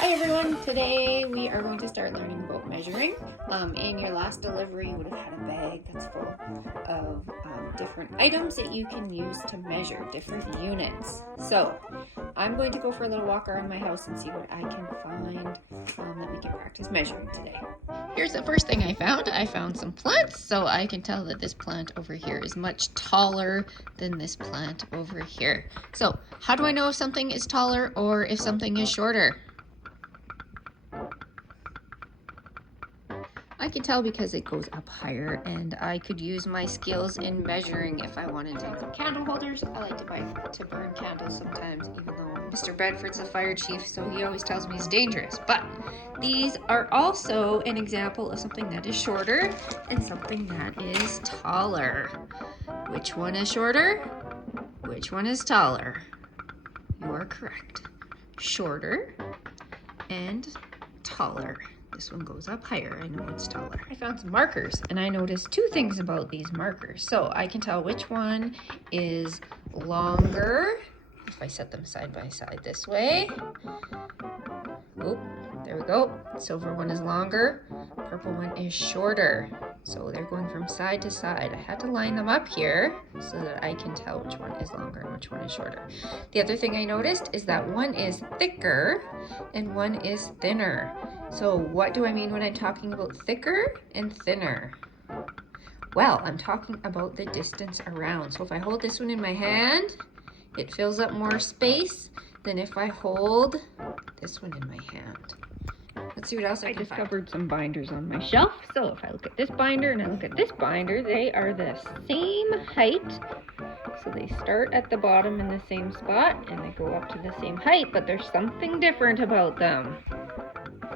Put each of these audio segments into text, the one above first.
Hi everyone, today we are going to start learning about measuring. In your last delivery you would have had a bag that's full of different items that you can use to measure, different units. So I'm going to go for a little walk around my house and see what I can find that we can practice measuring today. Here's the first thing I found. I found some plants, so I can tell that this plant over here is much taller than this plant over here. So how do I know if something is taller or if something is shorter? I can tell because it goes up higher, and I could use my skills in measuring if I wanted to. Some candle holders. I like to burn candles sometimes, even though Mr. Bedford's a fire chief, so he always tells me it's dangerous. But these are also an example of something that is shorter and something that is taller. Which one is shorter? Which one is taller? You are correct. Shorter and taller. This one goes up higher. I know it's taller. I found some markers and I noticed two things about these markers. So I can tell which one is longer if I set them side by side this way. Oh, there we go. Silver one is longer. Purple one is shorter. So they're going from side to side. I had to line them up here so that I can tell which one is longer and which one is shorter. The other thing I noticed is that one is thicker and one is thinner. So what do I mean when I'm talking about thicker and thinner? Well, I'm talking about the distance around. So if I hold this one in my hand, it fills up more space than if I hold this one in my hand. Let's see what else I discovered some binders on my shelf. So if I look at this binder and I look at this binder, they are the same height. So they start at the bottom in the same spot and they go up to the same height, but there's something different about them.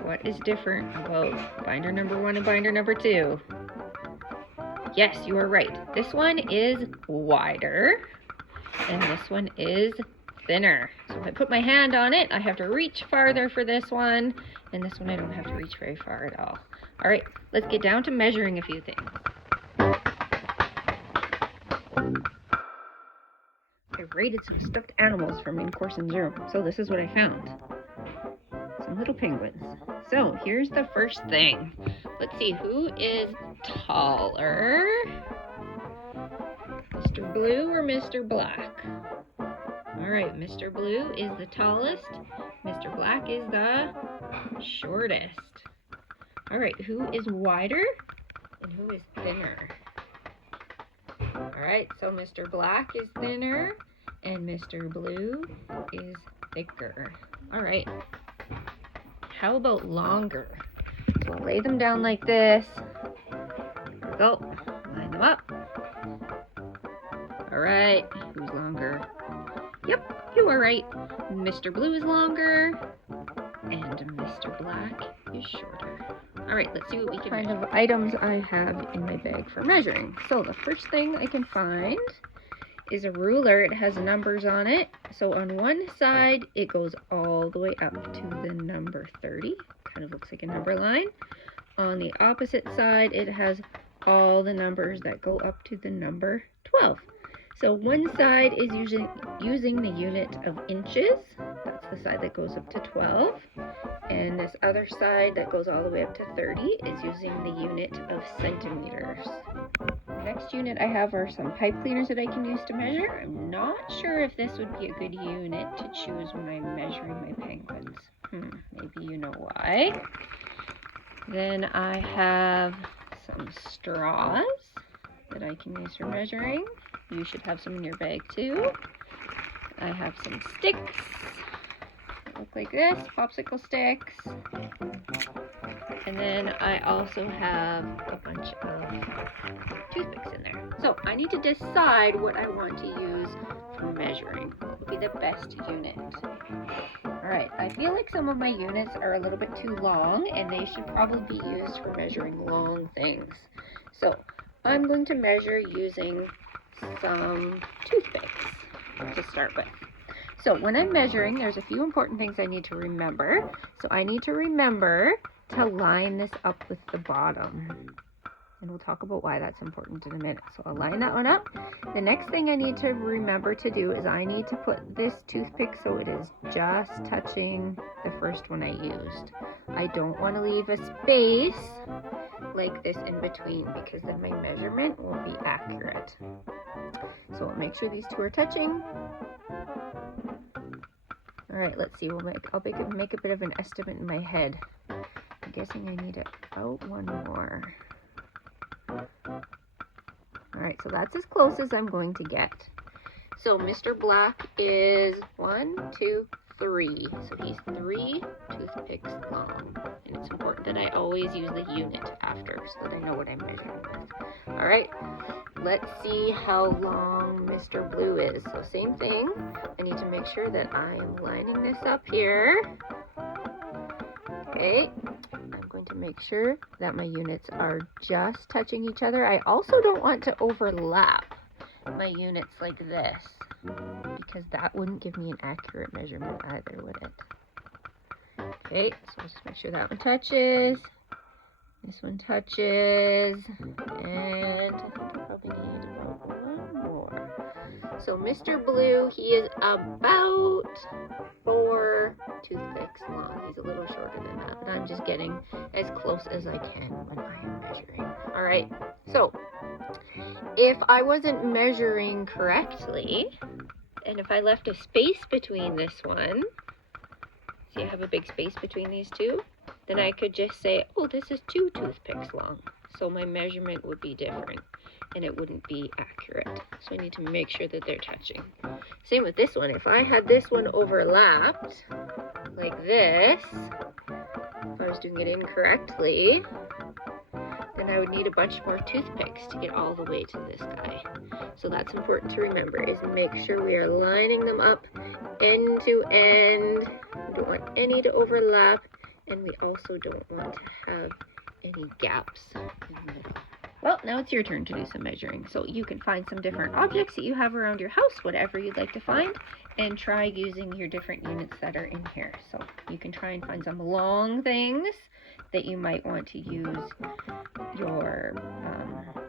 What is different about binder number 1 and binder number 2? Yes, you are right. This one is wider and this one is thinner. So if I put my hand on it, I have to reach farther for this one, and this one I don't have to reach very far at all. All right, let's get down to measuring a few things. I rated some stuffed animals from In Course in Zero, so this is what I found. Some little penguins. So here's the first thing. Let's see, who is taller? Mr. Blue or Mr. Black? All right, Mr. Blue is the tallest. Mr. Black is the shortest. All right, who is wider and who is thinner? All right, so Mr. Black is thinner and Mr. Blue is thicker. All right, how about longer? So I'll lay them down like this. There we go, line them up. All right, who's longer? Yep, you were right. Mr. Blue is longer and Mr. Black is shorter. All right, let's see what we can kind of items I have in my bag for measuring. So the first thing I can find is a ruler. It has numbers on it. So on one side, it goes all the way up to the number 30. Kind of looks like a number line. On the opposite side, it has all the numbers that go up to the number 12. So one side is using the unit of inches. That's the side that goes up to 12. And this other side that goes all the way up to 30 is using the unit of centimeters. The next unit I have are some pipe cleaners that I can use to measure. I'm not sure if this would be a good unit to choose when I'm measuring my penguins. Maybe you know why. Then I have some straws that I can use for measuring. You should have some in your bag too. I have some sticks that look like this, popsicle sticks. And then I also have a bunch of toothpicks in there. So I need to decide what I want to use for measuring. What would be the best unit? All right, I feel like some of my units are a little bit too long and they should probably be used for measuring long things. So I'm going to measure using some toothpicks to start with. So when I'm measuring, there's a few important things I need to remember. So I need to remember to line this up with the bottom. And we'll talk about why that's important in a minute. So I'll line that one up. The next thing I need to remember to do is I need to put this toothpick so it is just touching the first one I used. I don't want to leave a space like this in between because then my measurement won't be accurate. So I'll make sure these two are touching. All right, let's see. I'll make a bit of an estimate in my head. I'm guessing I need about one more. All right, so that's as close as I'm going to get. So Mr. Black is 1, 2, 3. So he's 3 toothpicks long. And it's important that I always use the unit after so that I know what I'm measuring with. All right, let's see how long Mr. Blue is. So same thing. I need to make sure that I am lining this up here. Okay. I'm going to make sure that my units are just touching each other. I also don't want to overlap my units like this because that wouldn't give me an accurate measurement either, would it? Okay, so I'll just make sure that one touches, this one touches, and I think I probably need about one more. So Mr. Blue, he is about 4 toothpicks long. He's a little shorter than that, but I'm just getting as close as I can when I am measuring. All right, so if I wasn't measuring correctly, and if I left a space between this one, see I have a big space between these two, then I could just say, oh, this is 2 toothpicks long. So my measurement would be different and it wouldn't be accurate. So I need to make sure that they're touching. Same with this one. If I had this one overlapped like this, if I was doing it incorrectly, then I would need a bunch more toothpicks to get all the way to this guy. So that's important to remember, is make sure we are lining them up end to end. We don't want any to overlap, and we also don't want to have any gaps in the middle. Well, now it's your turn to do some measuring. So you can find some different objects that you have around your house, whatever you'd like to find, and try using your different units that are in here. So you can try and find some long things that you might want to use your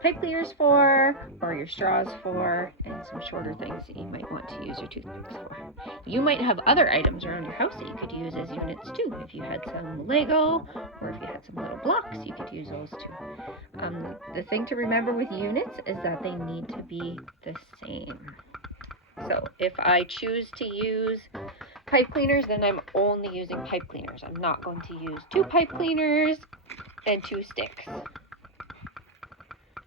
pipe cleaners for, or your straws for, and some shorter things that you might want to use your toothpicks for. You might have other items around your house that you could use as units too. If you had some Lego, or if you had some little blocks, you could use those too. The thing to remember with units is that they need to be the same. So if I choose to use pipe cleaners, then I'm only using pipe cleaners. I'm not going to use 2 pipe cleaners and 2 sticks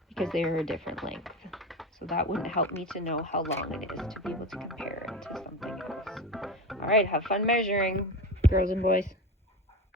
because they are a different length. So that wouldn't help me to know how long it is to be able to compare it to something else. All right, have fun measuring, girls and boys.